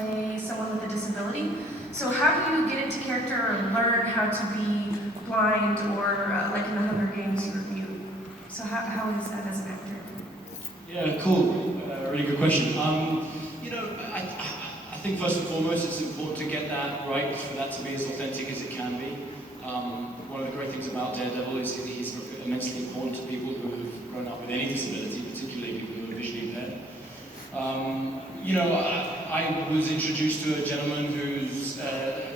play someone with a disability. So how do you get into character or learn how to be blind or like in the Hunger Games you review? So how is that as an actor? Yeah, cool. Really good question. You know, I think first and foremost it's important to get that right for that to be as authentic as it can be. One of the great things about Daredevil is he's immensely important to people who have grown up with any disability, particularly people who are visually impaired. You know, I was introduced to a gentleman who's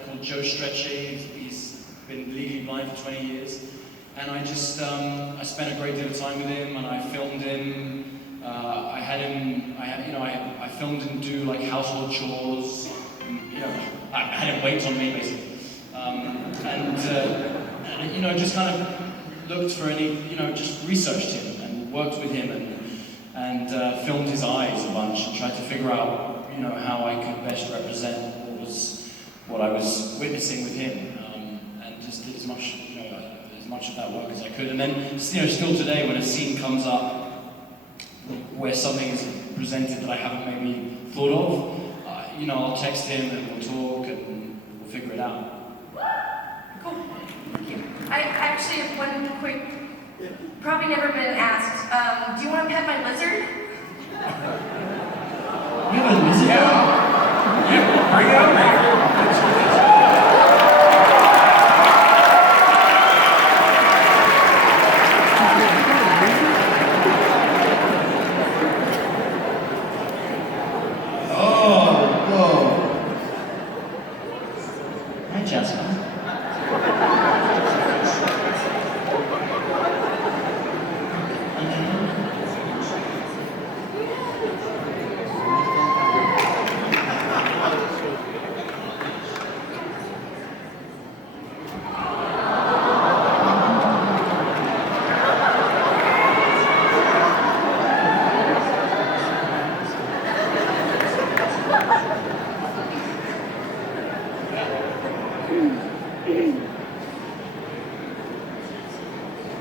called Joe Strechay. He's been legally blind for 20 years. And I just, I spent a great deal of time with him, and I filmed him. I filmed him do like household chores. And, you know, I had him wait on me basically. And you know, just kind of looked for any, you know, just researched him and worked with him and filmed his eyes a bunch and tried to figure out, you know, how I could best represent what I was witnessing with him, and just did as much, you know, as much of that work as I could. And then, you know, still today, when a scene comes up where something is presented that I haven't maybe thought of, you know, I'll text him and we'll talk and we'll figure it out. Cool. Thank you. I actually have one quick, probably never been asked. Do you want to pet my lizard? You have a lizard? Yeah, bring it up, man.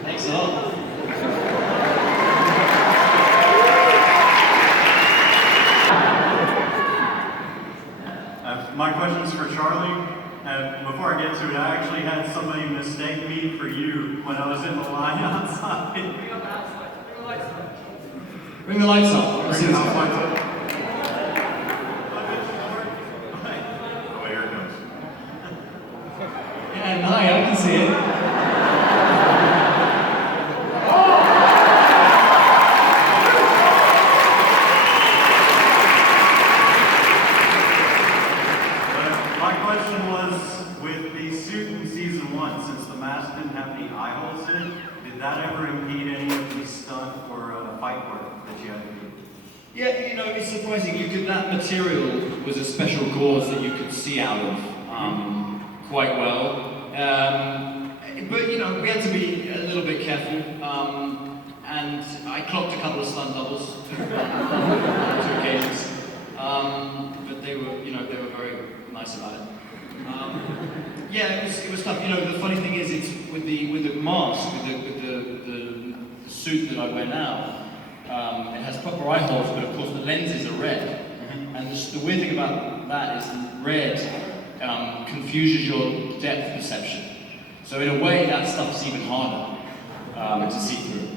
Thanks a lot. My question's for Charlie. Before I get to it, I actually had somebody mistake me for you when I was in the line outside. Bring the lights up. Bring the house lights up. Oh, here it goes. Yeah, hi, I can see it. My question was, with the suit in season 1, since the mask didn't have any eye holes in it, did that ever impede any of the stunt or fight work that you had to do? Yeah, you know, it's surprising. That material was a special gauze that you could see out of quite well. But you know, we had to be a little bit careful. And I clocked a couple of stunt doubles on 2 occasions. But they were very nice about it. Yeah, it was tough. You know, the funny thing is, it's with the mask, with the suit that I wear now. It has proper eye holes, but of course the lenses are red. And the weird thing about that is red confuses your depth perception. So in a way, that stuff's even harder to see through.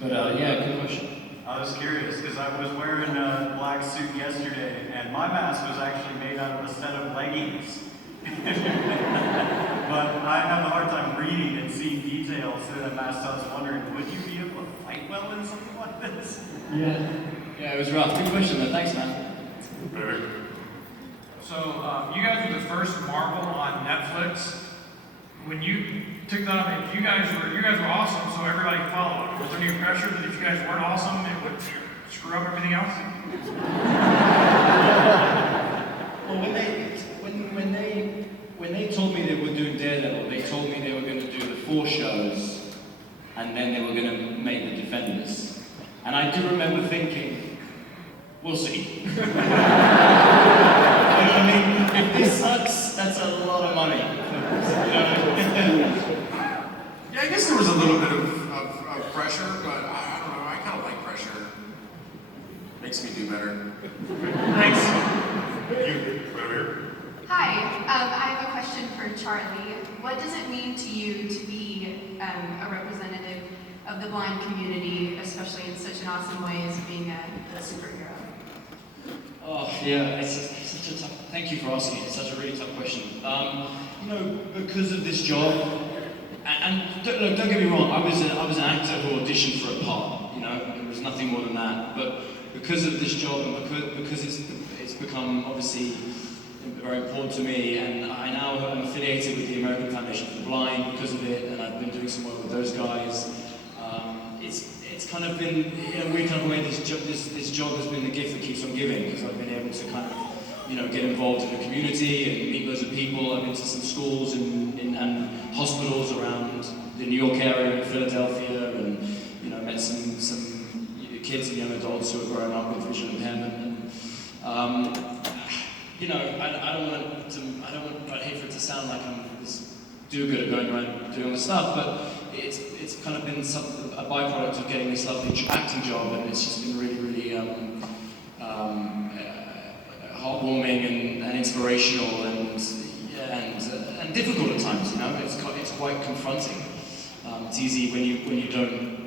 But yeah, good question. I was curious because I was wearing a black suit yesterday, and my mask was actually made out of a set of leggings. But I have a hard time reading and seeing details through that mask, so I was wondering, would you be able to fight well in something like this? Yeah, it was rough. Good question, though. Thanks, man. So, you guys were the first Marvel on Netflix. When you took that on, you guys were awesome, so everybody followed. Was there any pressure that if you guys weren't awesome, it would screw up everything else? Well, when they told me they were doing Daredevil, they told me they were going to do the 4 shows, and then they were going to make the Defenders. And I do remember thinking, we'll see. You know what I mean? If this sucks, that's a lot of money. Yeah, I guess there was a little bit of pressure, but I don't know, I kind of like pressure. Makes me do better. Thanks. You I have a question for Charlie. What does it mean to you to be a representative of the blind community, especially in such an awesome way as being a superhero? Oh, yeah, it's such a tough, thank you for asking it. It's such a really tough question. Because of this job, and don't get me wrong, I was an actor who auditioned for a part, it was nothing more than that, but because of this job and because it's become obviously very important to me, and I now am affiliated with the American Foundation for the Blind because of it, and I've been doing some work with those guys. It's kind of been, in a weird kind of way, this job has been the gift that keeps on giving, because I've been able to kind of, get involved in the community and meet loads of people. I've been to some schools and hospitals around the New York area and Philadelphia, and, met some kids and young adults who are growing up with visual impairment. And, I'd hate for it to sound like I'm this do-gooder going around doing all this stuff, but it's kind of been a byproduct of getting this lovely acting job, and it's just been really, really heartwarming and inspirational and difficult at times. It's quite confronting. It's easy when you don't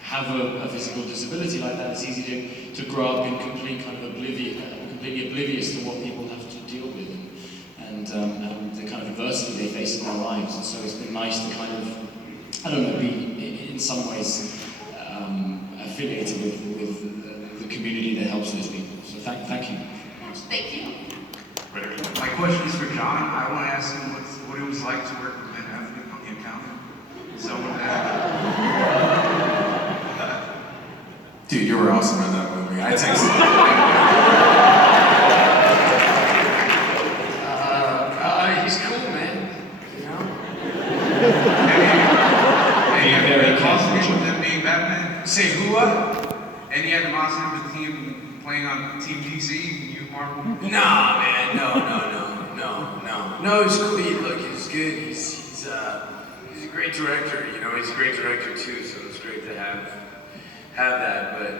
have a physical disability like that. It's easy to grow up in completely oblivious to what people have to deal with and the kind of adversity they face in their lives. And so it's been nice to kind of, be in some ways affiliated with the community that helps those people. So thank you. Thank you. My question is for John. I want to ask him what it was like to work with Ben Affleck on The Accountant. Dude, you were awesome in that movie. I texted you. He's cool, man. And you had the animosity with him being Batman? Say who what? And you had the animosity with him playing on Team DC and you Marvel? Nah, man, no, he's cool. He's good. He's a great director. He's a great director too. So it's great to have that. But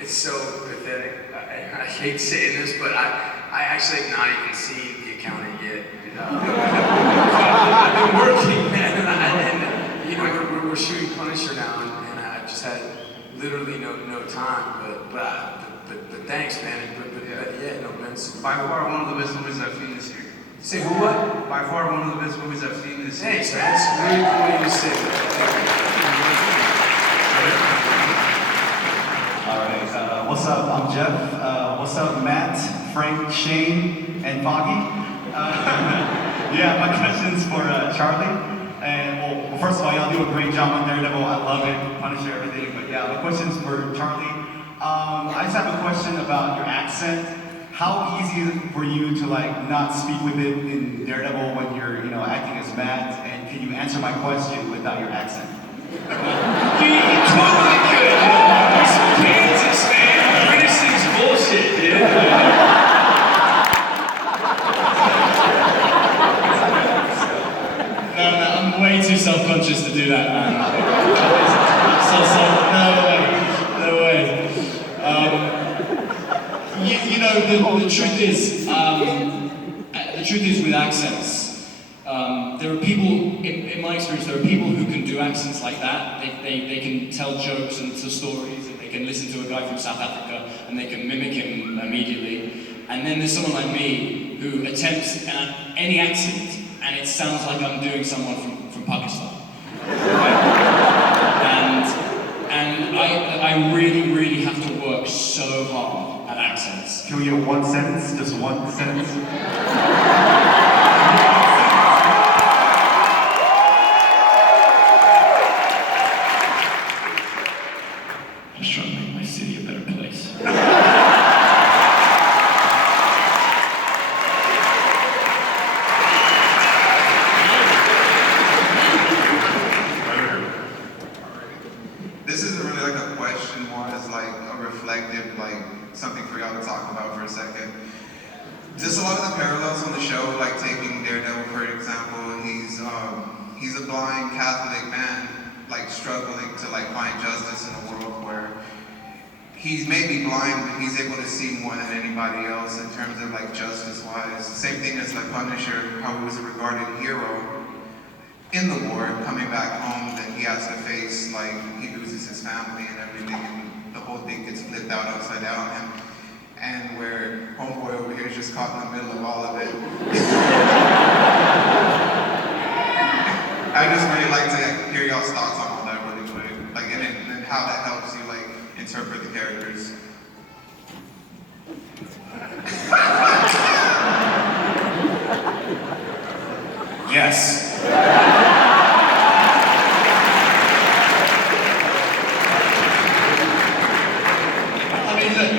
it's so pathetic. I hate saying this, but I actually have not even seen The Accountant yet. I've been working, man, and we're shooting Punisher now, and I just had literally no time. But thanks, man. Ben's By far one of the best movies I've seen this year. Say who what? By far one of the best movies I've seen this year. Thanks, man. It's really cool of you to say that. All right, what's up? I'm Jeff. What's up, Matt, Frank, Shane, and Foggy? My question's for Charlie. And well, first of all, y'all do a great job on Daredevil. I love it, Punisher, everything. But my question's for Charlie. I just have a question about your accent. How easy is it for you to not speak with it in Daredevil when you're acting as Matt? And can you answer my question without your accent? You totally could. He's from Kansas, man. British thing's bullshit, dude. No, I'm way too self-conscious to do that, man. No way. The truth is with accents, there are people, in my experience, there are people who can do accents like that. They can tell jokes and tell stories, and they can listen to a guy from South Africa, and they can mimic him immediately. And then there's someone like me who attempts any accent, and it sounds like I'm doing someone from Pakistan. And I really, really have to work so hard at accents. Can we get one sentence? Just one sentence? Just trying to make my city a better place. This isn't really like a question, more as like a reflective, something for y'all to talk about for a second. Just a lot of the parallels on the show, like taking Daredevil for example, he's a blind Catholic man, struggling to find justice in a world where He's maybe blind, but he's able to see more than anybody else in terms of like justice-wise. Same thing as like Punisher, how he was a regarded hero in the war, coming back home, then he has to face, like, he loses his family and everything, and the whole thing gets flipped out upside down on him. And where homeboy over here is just caught in the middle of all of it. I just really like to hear y'all's thoughts on all that really quick, like, and how that helps you, like, interpret the characters. Yes. I mean, look,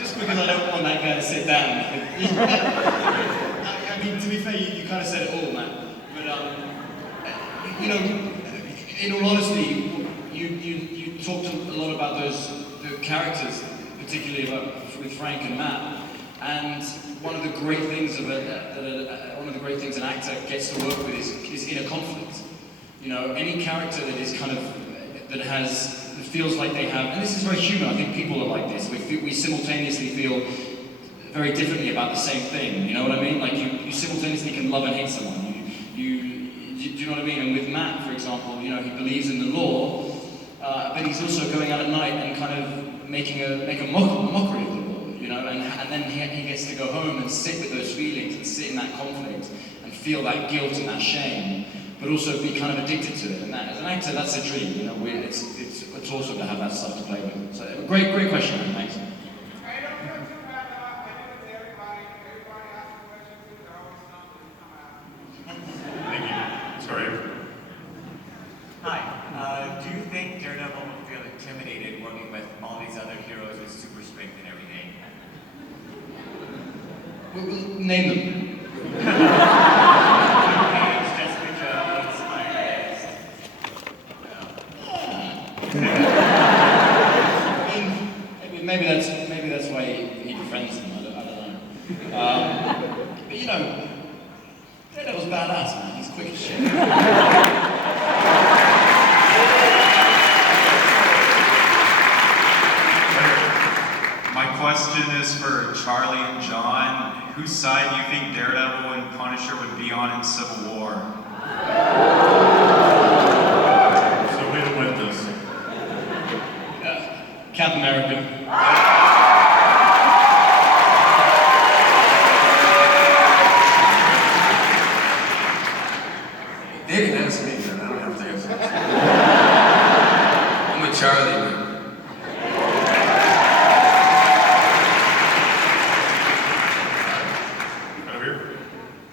just because I don't want that guy to sit down. I mean, to be fair, you kind of said it all, man. But, you know, in all honesty, you talked a lot about the characters, particularly with Frank and Matt. And one of the great things one of the great things an actor gets to work with is inner conflict. You know, any character that is kind of that feels like they have, and this is very human. I think people are like this. We simultaneously feel very differently about the same thing. You know what I mean? Like you simultaneously can love and hate someone. Do you know what I mean? And with Matt, for example, you know, he believes in the law, but he's also going out at night and kind of make a mockery of the law. You know, and then he gets to go home and sit with those feelings and sit in that conflict and feel that guilt and that shame, but also be kind of addicted to it. And that, as an actor, that's a dream. You know, it's awesome to have that stuff to play with. So great question, man. Thanks. Thank you. Sorry. Hi. Do you think Daredevil would feel intimidated working with all these other heroes with super strength and everything? We'll name them. Jessica Jones, Iron Fist. I mean, maybe that's why he befriends them. I don't know. But you know, Daredevil's badass, man. He's quick as shit. My question is for Charlie and John. Whose side do you think Daredevil and Punisher would be on in Civil War? So we don't win this. Captain America. They didn't ask me, man. I don't have to answer. I'm with Charlie, man.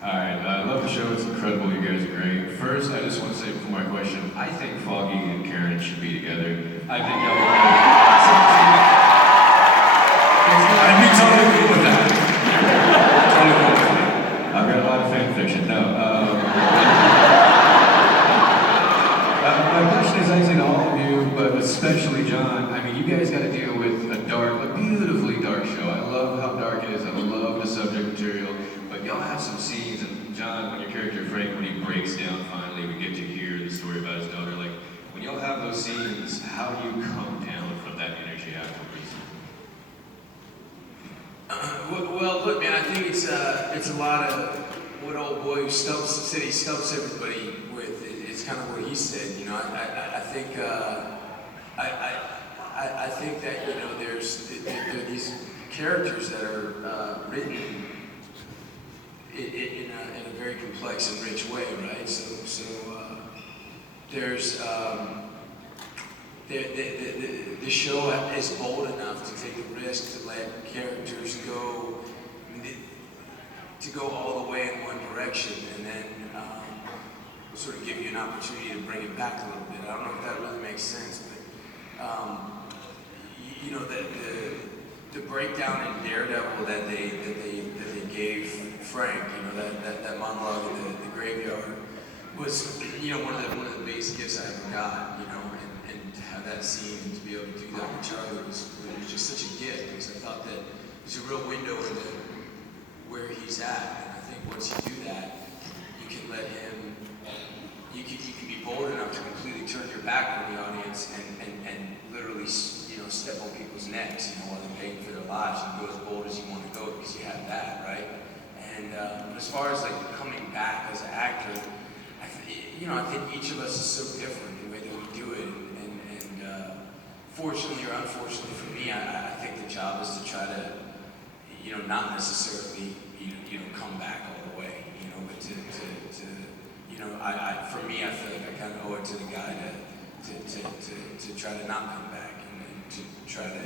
Alright, I love the show, it's incredible, you guys are great. First, I just want to say before my question, I think Foggy and Karen should be together. I think y'all would I'd be totally cool with that. Totally cool with that. I've got a lot of fan fiction. No, my question is actually to all of you, but especially John. I mean, you guys got to deal with a beautifully dark show. I love how dark it is, I love the subject material. But y'all have some scenes, and John, when your character Frank, when he breaks down finally, we get to hear the story about his daughter. Like, when y'all have those scenes, how do you come down from that energy afterwards? Well, look, man, I think it's a lot of what old boy who said he stumps everybody with. It's kind of what he said, you know. I think I think that, you know, there are these characters that are written in a very complex and rich way, right? So there's the show is bold enough to take the risk to let characters go all the way in one direction, and then sort of give you an opportunity to bring it back a little bit. I don't know if that really makes sense, but you know, the breakdown in Daredevil that they gave Frank, you know, that monologue in the graveyard was, you know, one of the biggest gifts I ever got, you know, and to have that scene and to be able to do that with Charlie was just such a gift, because I thought that there's a real window into where he's at, and I think once you do that, you can let him, you can be bold enough to completely turn your back on the audience and literally, you know, step on people's necks, you know, while they're paying for their lives, and go as bold as you want to go because you have that, right? And as far as like coming back as an actor, I think each of us is so different the way that we do it, and fortunately or unfortunately for me, I think the job is to try to, not necessarily, come back all the way, but to for me, I feel like I kind of owe it to the guy to try to not come back and to try to,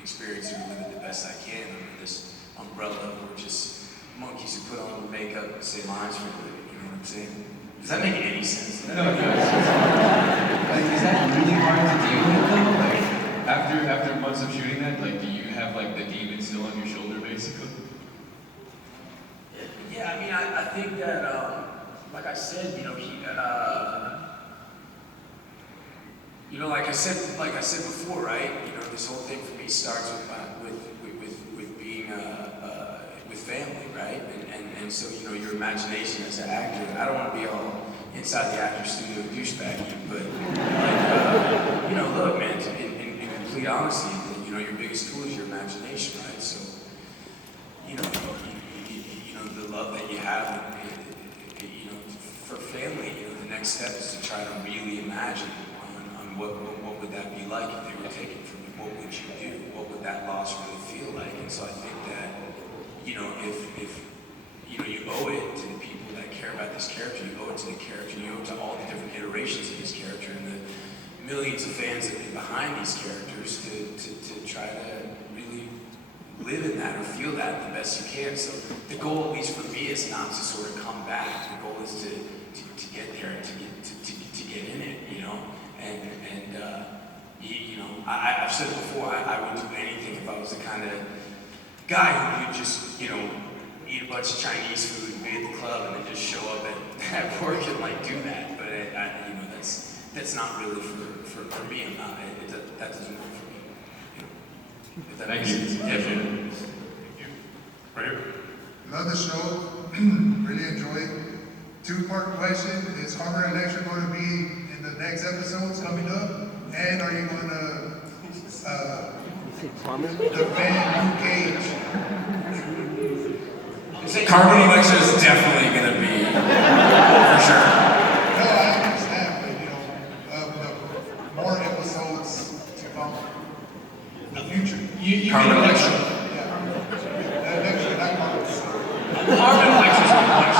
experience it and live it the best I can under this umbrella where just monkeys who put on makeup and say lines for a living, you know what I'm saying? Does that make any sense? No, it does. Like, is that really hard to deal with though? Like, after months of shooting that, like, do you have like the demon still on your shoulder, basically? Yeah, I mean, I think that, like I said, like I said before, right? This whole thing for me starts with being with family, right? And so your imagination as an actor. I don't want to be all inside the actor studio douchebaggy, but like look, man. In complete honesty, your biggest tool is your imagination, right? So the love that you have, for family, the next step is to try to really imagine on what would that be like if they were taken from you? What would you do? What would that loss really feel like? And so I think that, if you owe it to the people that care about this character, you owe it to the character, you owe it to all the different iterations of this character and the millions of fans that have been behind these characters to try to really live in that or feel that the best you can. So the goal, at least for me, is not to sort of come back. The goal is to get there and to get in it, I've said before, I would do anything if I was the kind of guy who would just, eat a bunch of Chinese food and be at the club and then just show up at work and like do that. But that's not really for me. I'm not. That doesn't work for me. If that makes sense. Yeah, Thank you. Right here. Love the show. Really enjoy it. Two-part question: is Harmer and Lecter going to be in the next episodes coming up? And are you going to defend Luke Cage? Carmen and Lecter is definitely going to be, for sure. No, I understand, but more episodes to come in the future. Carmen and Lecter. Yeah. Lecter, not Carmen. Carmen and Lecter's going to watch.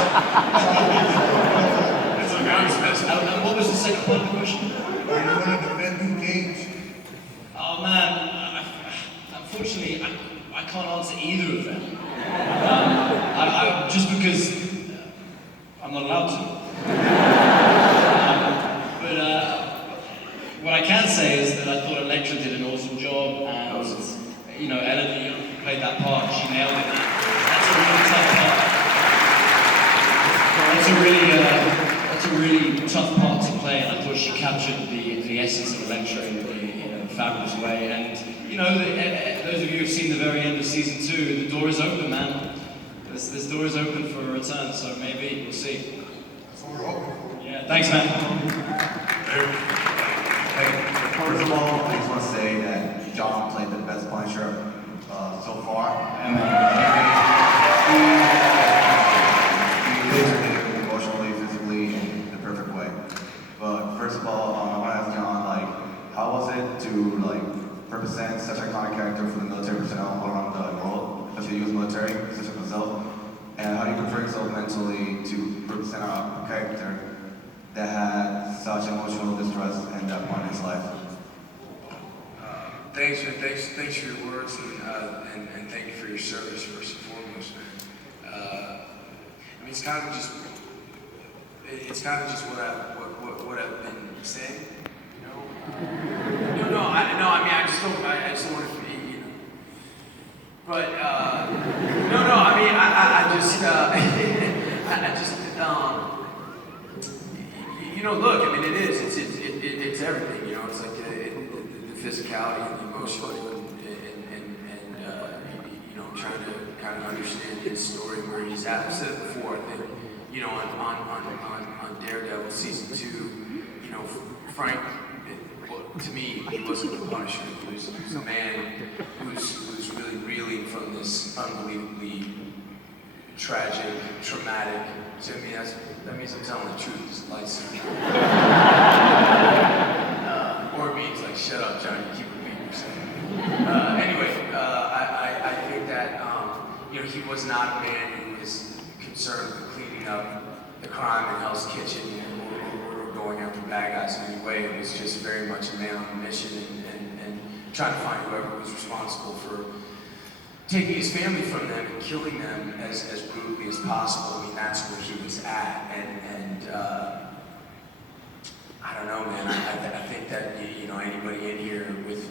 That's what I'm best. And what was the second part of the question? Are you going to defend Luke Cage? Oh man, unfortunately, I can't answer either of them. Just because I'm not allowed to. But what I can say is that I thought Electra did an awesome job, and Elden, who played that part, she nailed it. That's a really tough part. That's a really tough part to play, and I thought she captured the essence of Electra in a fabulous way. And those of you who've seen the very end of season 2, the door is open, man. This door is open for a return, so maybe we'll see. That's what we're hoping for. Yeah, thanks, man. Hey, first of all, I just want to say that John played the best Punisher so far. He plays it emotionally, physically, in the perfect way. But first of all, I want to ask John, how was it to represent such an iconic character for the military personnel all around the world, especially U.S. military, such as myself? And how do you prepare yourself mentally to represent a character that had such emotional distress in that point in his life? Thanks for your words and thank you for your service first and foremost, man. It's kind of just what I've been saying, I just don't want to be, But look, it is. It's everything. It's like the physicality and the emotional, and trying to kind of understand his story, where he's at. I've said it before. I think, on on Daredevil season 2, you know, Frank, to me, he wasn't the Punisher. He was a man who's really reeling from this unbelievably tragic, traumatic. So, I mean, that means I'm telling the truth. This license. Or it means like, shut up, John. You keep repeating yourself. Anyway, I think that you know, he was not a man who was concerned with cleaning up the crime in Hell's Kitchen or going after bad guys in any way. It was just very much a man on a mission and trying to find whoever was responsible for taking his family from them and killing them as brutally as possible. I mean, that's where he was at. And I don't know, man. I think that, you know, anybody in here with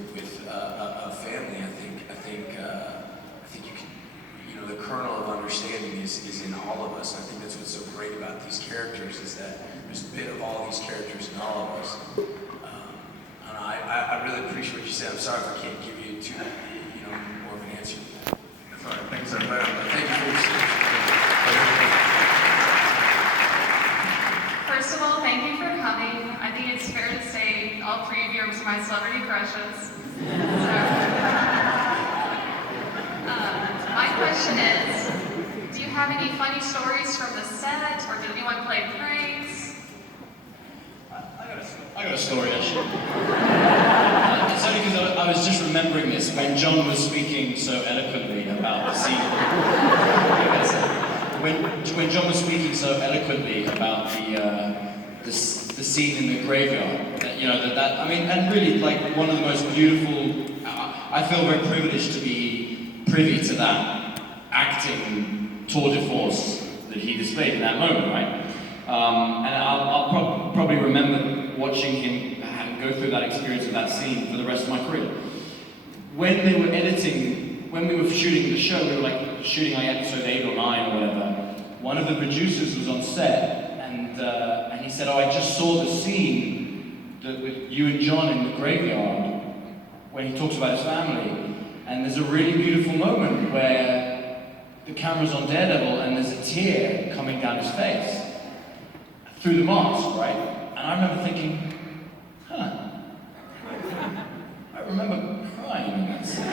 a family, I think you can, you know, the kernel of understanding is in all of us. I think that's what's so great about these characters, is that there's a bit of all these characters in all of us. I don't know, I really appreciate what you said. I'm sorry if I can't give you too, you know, more of an answer to that. That's all right. Thanks, sir. Thank you for your support. First of all, thank you for coming. I think it's fair to say all three of you are my celebrity crushes. My question is, do you have any funny stories from the set, or did anyone play pranks? I got a story actually. It's only because I was just remembering this when John was speaking so eloquently about the scene. When John was speaking so eloquently about the scene in the graveyard, that, you know, that I mean, and really like one of the most beautiful. I feel very privileged to be privy to that acting tour de force that he displayed in that moment, right? And I'll probably remember watching him go through that experience of that scene for the rest of my career. When they were editing, when we were shooting the show, we were like shooting like episode 8 or 9 or whatever. One of the producers was on set, and he said, "Oh, I just saw the scene with you and John in the graveyard when he talks about his family, and there's a really beautiful moment where the camera's on Daredevil and there's a tear coming down his face through the mask, right?" And I remember thinking, I remember crying in that scene. Do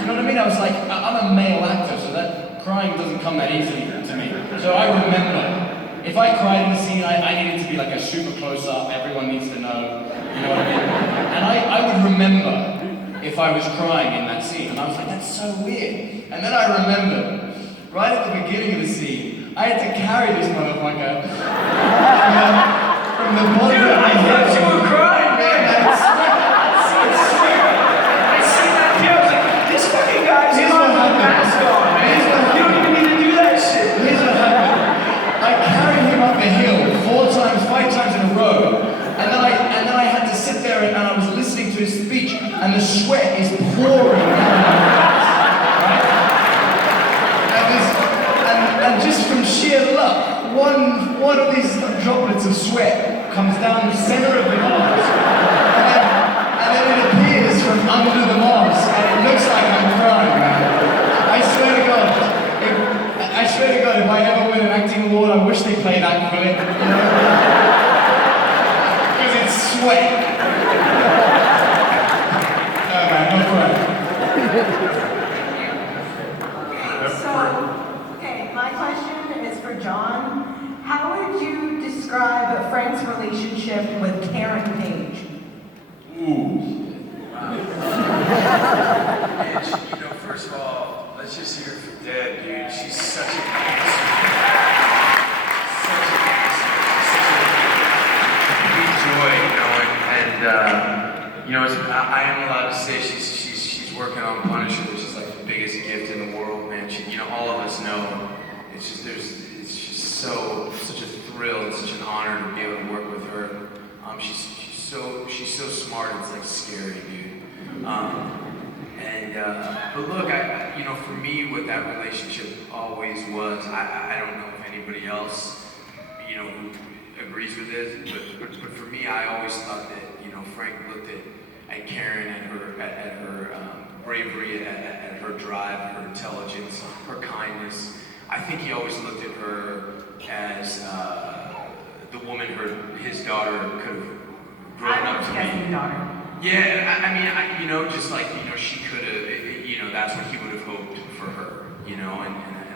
you know what I mean? I was like, I'm a male actor, so that crying doesn't come that easily to me. So I remember, if I cried in the scene, I needed to be like a super close-up, everyone needs to know, you know what I mean? And I would remember if I was crying in that scene, and I was like, that's so weird. And then I remembered, right at the beginning of the scene, I had to carry this motherfucker from the bottom. Dude, I thought you were crying, man. I swear. I see that kid, I was like, this fucking guy's in with a mask on, man. You don't even need to do that shit. Here's what happened. I carried him up the hill 5 times in a row, and then I had to sit there and I was listening to his speech, and the sweat is pouring down my face, right? And just from sheer luck, one of these droplets of sweat comes down the center of the mask, and then it appears from under the mask, and it looks like I'm crying, man. I swear to God, if I ever win an acting award, I wish they played that clip, you know? Because it's sweat. No, man, not crying. So, okay, my question is for John. How would you describe Frank's relationship with Karen Page? Ooh. Wow. Mitch, you know, first of all, let's just hear it from Deb, dude. She's such a complete joy, you know, and you know, I am allowed to say she's working on Punisher, which is like the biggest gift in the world, man. She, you know, all of us know. It's just such a thrill and such an honor to be able to work with her. She's so smart. It's like scary, dude. But look, you know, for me, what that relationship always was, I don't know if anybody else, you know, agrees with this, but for me, I always thought that, you know, Frank looked at Karen and her bravery, at her drive, her intelligence, her kindness. I think he always looked at her as the woman his daughter could have grown up to be. Daughter. Yeah, I mean, just like, she could have, that's what he would have hoped for her, and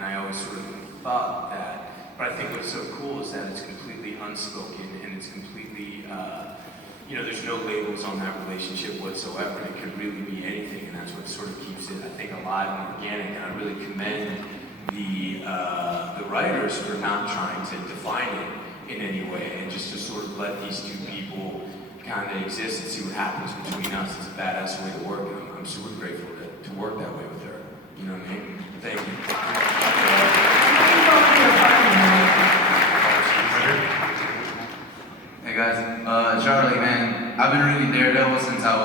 I always sort of thought that. But I think what's so cool is that it's completely unspoken and it's completely, there's no labels on that relationship whatsoever. It could really be anything, and that's what sort of keeps it, I think, alive and organic. And I really commend the writers for not trying to define it in any way, and just to sort of let these two people kind of exist and see what happens between us. It's a badass way to work, and I'm super grateful to work that way with her. You know what I mean? Thank you. Hey guys, Charlie, man, I've been reading Daredevil since I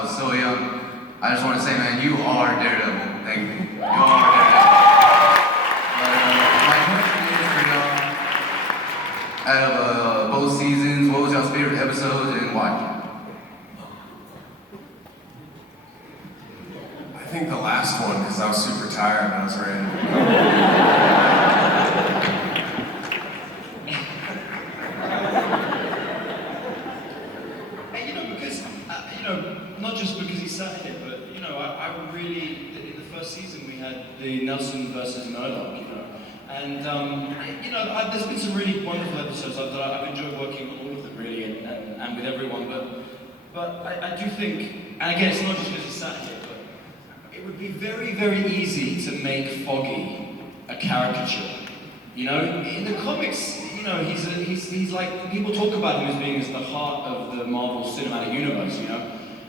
was so young. I just want to say, man, you are Daredevil. Thank you. You are Daredevil. My question is for y'all. Out of both seasons, what was y'all's favorite episode and why? I think the last one, because I was super tired and I was ready. Because, not just because he sat here, but, I really, in the first season we had the Nelson versus Murdoch, and, there's been some really wonderful episodes that I've enjoyed working on all of them really, and with everyone, but I do think, and again, it's not just because he sat here, but it would be very, very easy to make Foggy a caricature. In the comics, he's like, people talk about him as being the heart of the Marvel Cinematic Universe,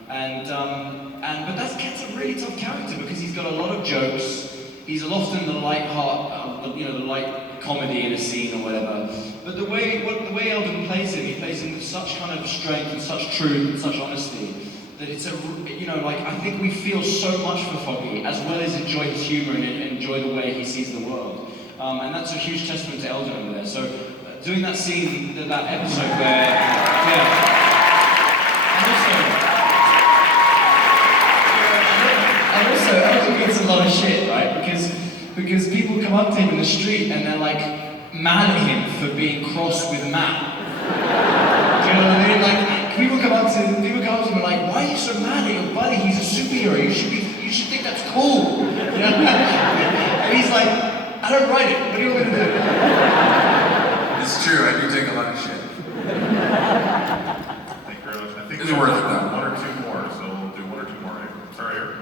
but that's a really tough character because he's got a lot of jokes. He's often the light heart, the light comedy in a scene or whatever. But the way Elden plays him, he plays him with such kind of strength and such truth and such honesty that it's I think we feel so much for Foggy, as well as enjoy his humor and enjoy the way he sees the world. And that's a huge testament to Elden over there. So doing that scene, that episode where, and also Elden gets a lot of shit, right? Because people come up to him in the street and they're like mad at him for being cross with Matt. Do you know what I mean? Like people come up to him and like, why are you so mad at your buddy? He's a superhero. You should think that's cool. And he's like, I don't write it. What do you want me to do? It's true, I do take a lot of shit. Thank you very much. I think It's worth it though. One or two more, so we'll do one or two more. Sorry, Eric.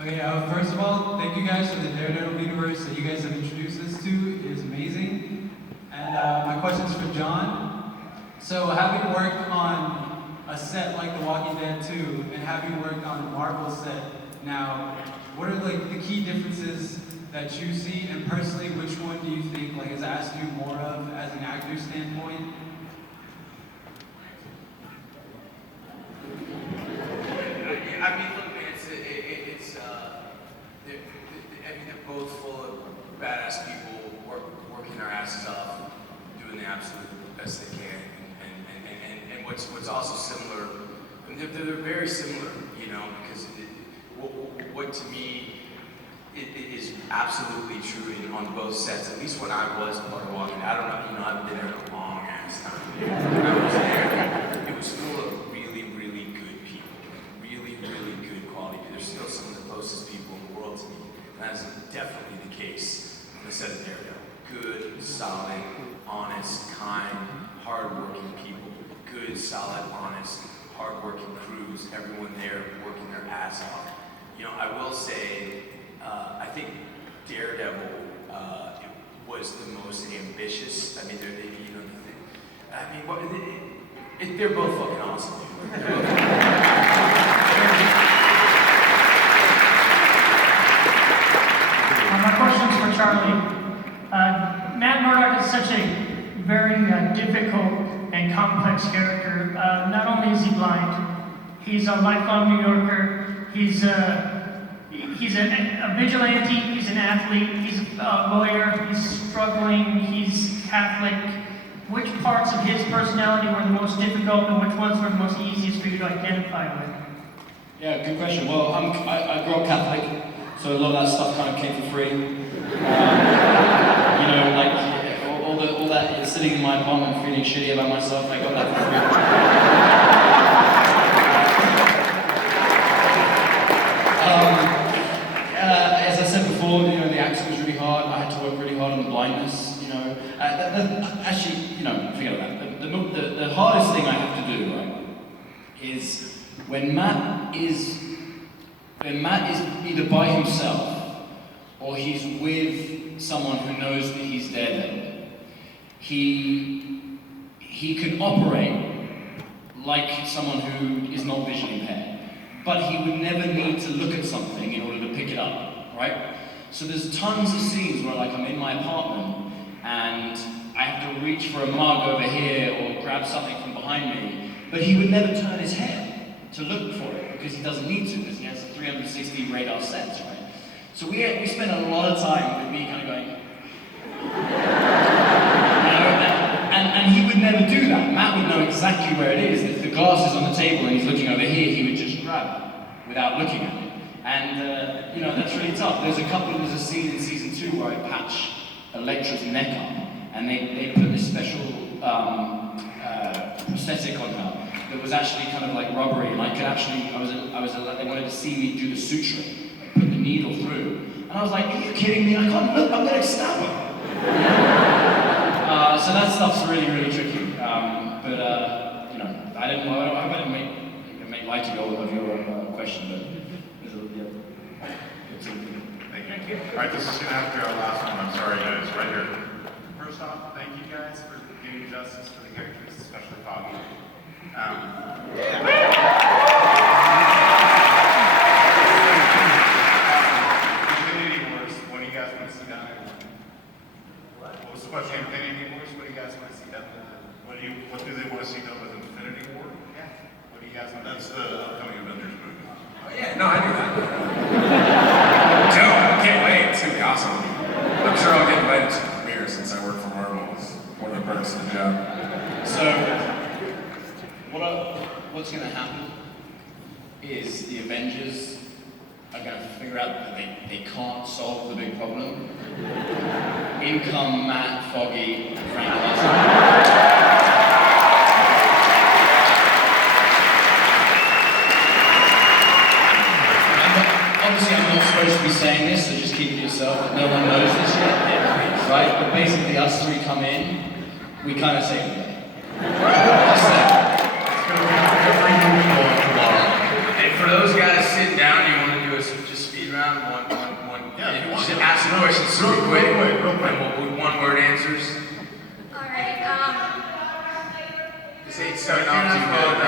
Okay, first of all, thank you guys for the Daredevil universe that you guys have introduced us to. It is amazing. And my question is for John. So having worked on a set like The Walking Dead 2 and having worked on a Marvel set now, what are like the key differences that you see, and personally, which one do you think has asked you more of as an actor standpoint? I mean, look, man, they're both full of badass people working their asses off, doing the absolute best they can, and what's also similar, they're very similar, because what to me it is absolutely true on both sets. At least when I was part of Walking, I don't know, I haven't been there in a long ass time. When I was there, it was full of really, really good people, really, really good quality. They're still some of the closest people in the world to me. And that is definitely the case on the set of Daredevil. Good, solid, honest, kind, hardworking people. Good, solid, honest, hardworking crews. Everyone there working their ass off. I will say, I think Daredevil was the most ambitious. I mean, they're both fucking awesome. My question's for Charlie. Matt Murdock is such a very difficult and complex character. Not only is he blind, he's a lifelong New Yorker. He's a vigilante. He's an athlete. He's a lawyer. He's struggling. He's Catholic. Which parts of his personality were the most difficult, and which ones were the most easiest for you to identify with? Yeah, good question. Well, I grew up Catholic, so a lot of that stuff kind of came for free. All all that sitting in my apartment feeling shitty about myself, I got that for free. As I said before, you know, the acting was really hard. I had to work really hard on the blindness, you know. Actually, you know, forget about that. The hardest thing I have to do, right, is when Matt is either by himself or he's with someone who knows that he's Daredevil. He can operate like someone who is not visually impaired, but he would never need to look at something in order to pick it up, right? So there's tons of scenes where like I'm in my apartment and I have to reach for a mug over here or grab something from behind me, but he would never turn his head to look for it because he doesn't need to, because he has a 360 radar sense, right? So we spent a lot of time with me kind of going, and he would never do that. Matt would know exactly where it is. If the glass is on the table and he's looking over here, he would just grab it without looking at it. And, you know, that's really tough. There's a scene in season 2 where I patch Elektra's neck up, and they put this special prosthetic on her that was actually kind of like rubbery, and I could actually, they wanted to see me do the suturing, like put the needle through. And I was like, are you kidding me? I can't look, I'm gonna stab her. So that stuff's really, really tricky. You know, I hope I didn't make light of your question, but yeah. Thank you. All right, this is gonna have to be our last one. I'm sorry, guys. Right here. First off, thank you guys for doing justice to the characters, especially Foggy. Infinity Wars. What do you guys want to see done? What was the question? Infinity Wars. What do you guys want to see done? What do they want to see done with Infinity War? Yeah. What do you guys want? That's the upcoming Avengers movie. Oh yeah, no, I knew that. Joe, I can't wait. It's gonna be awesome. I'm sure I'll get invited to the premiere since I work for Marvel. It's one of the perks of the job. So, what's going to happen is the Avengers are going to figure out that they can't solve the big problem. In come Matt, Foggy, and Frank Larson. Obviously, I'm not supposed to be saying this, so just keep it to yourself. But no one knows this yet, right? But basically, us three come in, we kind of save the day. Just saying. And for those guys sitting down, you want to do a just speed round, one. Yeah, Just ask the questions super quick. Real quick. With one-word answers. All right. This ain't starting off too good.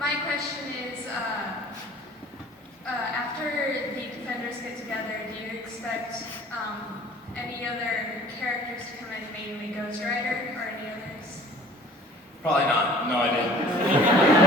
My question is, after the Defenders get together, do you expect any other characters to come in, mainly Ghost Rider, or any others? Probably not.